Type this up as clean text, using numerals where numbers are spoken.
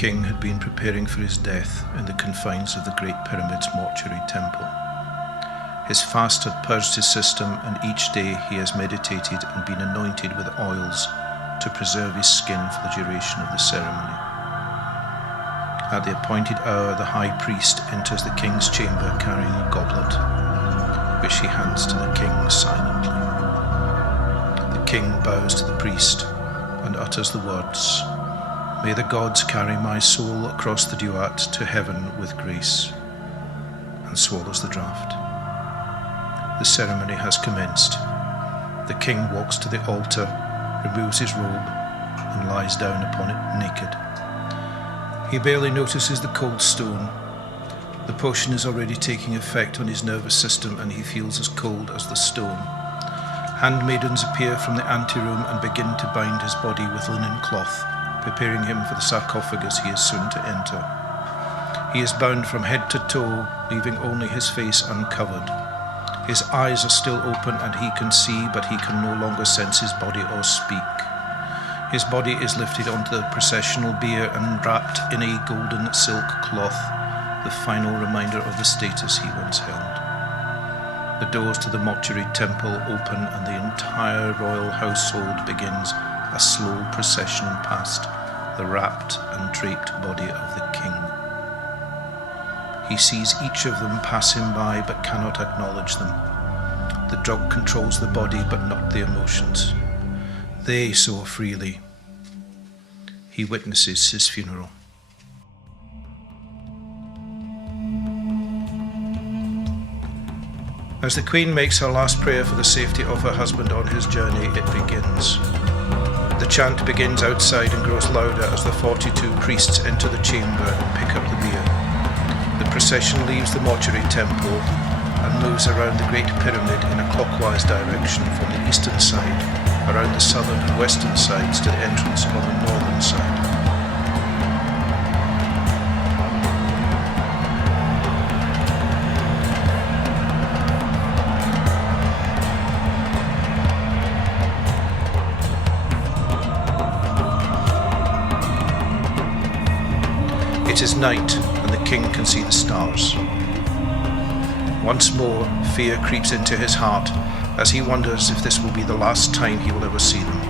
king had been preparing for his death in the confines of the Great Pyramid's mortuary temple. His fast had purged his system, and each day he has meditated and been anointed with oils to preserve his skin for the duration of the ceremony. At the appointed hour, the high priest enters the king's chamber carrying a goblet, which he hands to the king silently. The king bows to the priest and utters the words, "May the gods carry my soul across the duat to heaven with grace," and swallows the draught. The ceremony has commenced. The king walks to the altar, removes his robe, and lies down upon it naked. He barely notices the cold stone. The potion is already taking effect on his nervous system, and he feels as cold as the stone. Handmaidens appear from the anteroom and begin to bind his body with linen cloth, preparing him for the sarcophagus he is soon to enter. He is bound from head to toe, leaving only his face uncovered. His eyes are still open and he can see, but he can no longer sense his body or speak. His body is lifted onto the processional bier and wrapped in a golden silk cloth, the final reminder of the status he once held. The doors to the mortuary temple open and the entire royal household begins a slow procession past the wrapped and draped body of the king. He sees each of them pass him by but cannot acknowledge them. The drug controls the body but not the emotions. They soar freely. He witnesses his funeral. As the Queen makes her last prayer for the safety of her husband on his journey, it begins. The chant begins outside and grows louder as the 42 priests enter the chamber and pick up the bier. The procession leaves the mortuary temple and moves around the Great Pyramid in a clockwise direction from the eastern side, around the southern and western sides to the entrance on the northern side. It is night, and the king can see the stars. Once more, fear creeps into his heart as he wonders if this will be the last time he will ever see them.